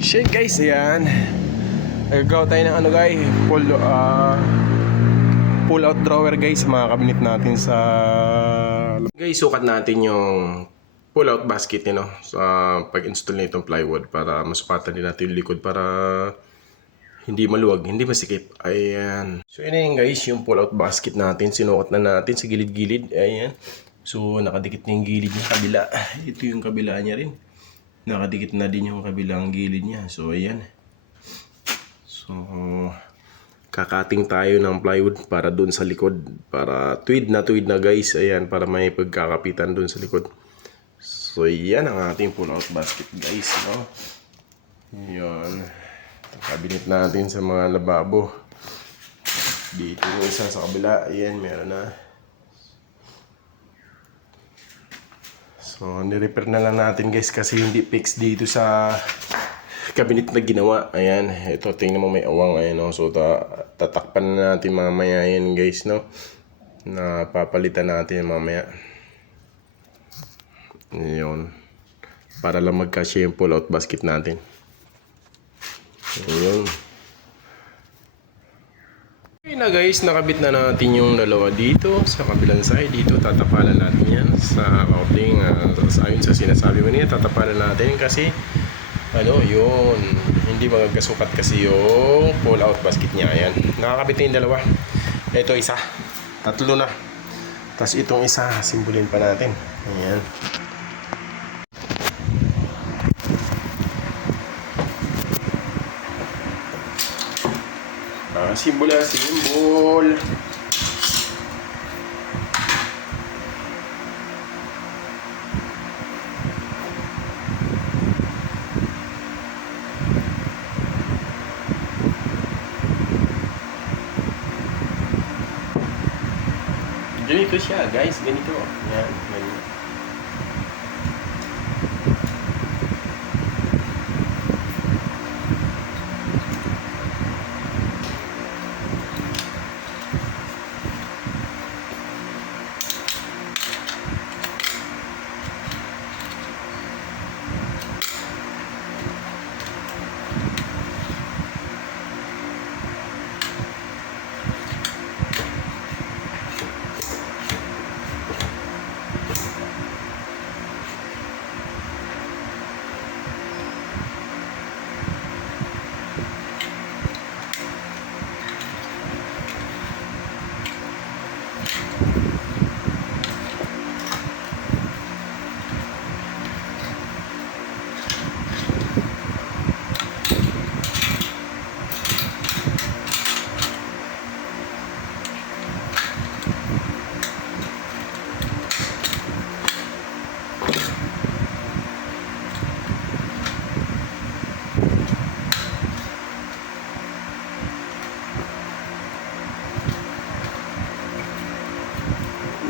Shit guys, ayan. Nagagawa tayo ng ano guys, pull out drawer guys, mga cabinet natin sa guys. Sukat natin yung pull out basket sa pag-install nitong plywood para masukatan din natin yung likod para hindi maluwag, hindi masikip. Ayan. So yun guys, yung pull out basket natin, sinukat na natin sa gilid-gilid. Ayan. So nakadikit na yung gilid niya kabila. Ito yung kabila niya rin. Nakadikit na din yung kabilang gilid niya. So ayan. So kakating tayo ng plywood para dun sa likod, para tuwid na guys. Ayan, para may pagkakapitan dun sa likod. So yan ang ating pull out basket guys, Yan. Cabinet natin sa mga lababo. Dito yung isa sa kabila. Ayan, meron na. So, ni-repair na lang natin guys kasi hindi fix dito sa cabinet na ginawa. Ayan, ito tingnan mo may awang. Ayan, so tatakpan na natin mamaya yan guys, na papalitan natin mamaya. Ayun. Para lang magkasya yung pull out basket natin. Ayun. Okay na guys, nakabit na natin yung dalawa dito sa kabilang side. Dito tatapalan natin yan sa outing. Ayon sa sinasabi mo niya, tatapalan natin kasi yun, hindi magagasukat kasi yung pull out basket niya. Ayan, nakakabit na yung dalawa. Ito isa, tatlo na. Tapos itong isa, simbolin pa natin. Ayan. Simbol. Ganito siya guys, ganito. Yan, ganito.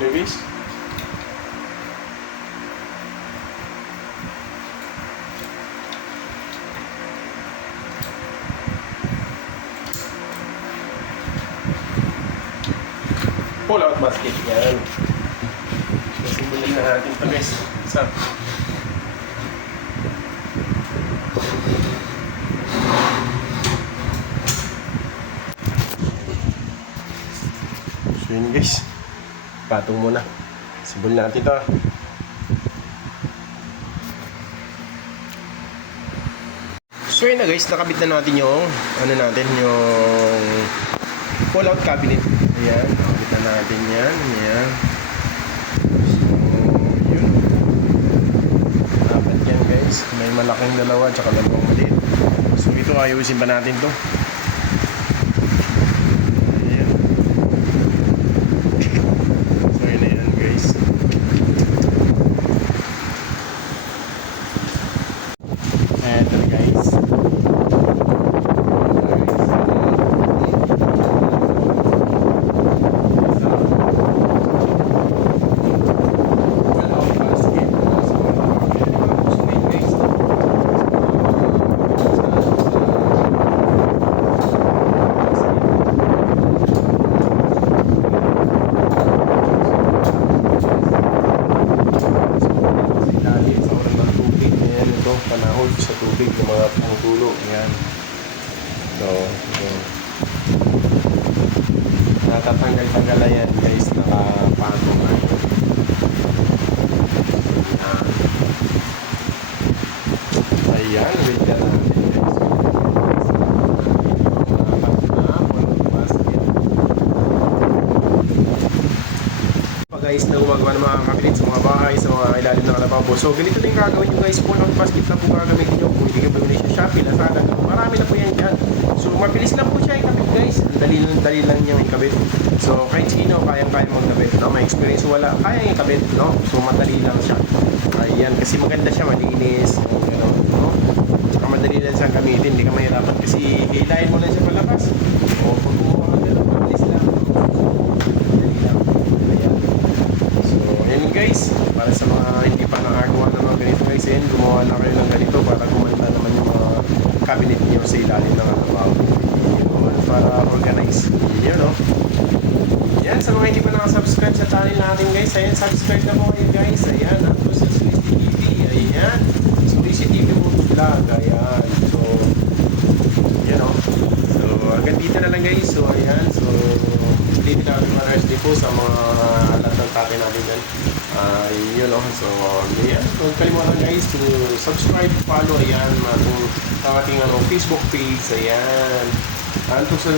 Lewis. Pull out basket yan. Simbolin na natin ito guys. So yun guys, patong muna. Simbol natin ito. So yun na guys, nakabit na natin yung yung pull out cabinet. Ayan, nakabit na natin yan. Ayan. So yun, dapat yan guys. May malaking dalawa tsaka dalawang maliit. So ito, ayusin pa natin to. dulo. Ayan. So, natatanggal-tanggal na yan guys, nakapatong na yun. Ayan, wait ka natin guys. Guys, na gumagawa ng mga kabinet sa mga bahay, sa mga ilalim ng lababo. So, ganito din gagawin nyo guys. Pull-out basket na po gagamitin nyo. Kung hindi ka bumili sa Shopee, Lazada, marami na po yan dyan. So, mabilis lang po siya ikabit guys. Dali lang niyang ikabit. So, kahit sino, kayang-kaya magkabit. No? May experience wala, kayang ikabit. No? So, madali lang siya. Ayan, kasi maganda siya, malinis. Gano'n, no? Tsaka madali lang siyang gamitin. Hindi ka mahirapan kasi hilahin mo lang siya palabas. O, kung kumuha ka gano'n, mabilis lang. Madali lang. Ayan. So, yan guys, para sa mga hindi pa nakagawa ng mga ganito guys, yan, gumawa na kayo ng ganito para gumanda naman yung mga cabinet niyo sa ilalim ng alabaw. Yun, para organize. Yun, no? Yan, sa mga hindi pa nakasubscribe sa channel natin guys, ayan, subscribe na po kayo guys. Ayan, ang Susi TV. Ayan, Susi TV mo vlog. Ayan, so, yan, no? So, hanggang dito na lang guys. So, ayan, so, dito na kami Thursday po sa mga lahat ng tatay natin dyan. Yun o. So, yeah. Huwag kalimutan guys to subscribe, follow, ayan, ang ating Facebook page, ayan. Anto sa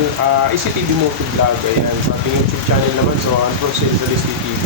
ICTV Moto Vlog, ayan. Sa ating YouTube channel naman, so Anto sa ICTV.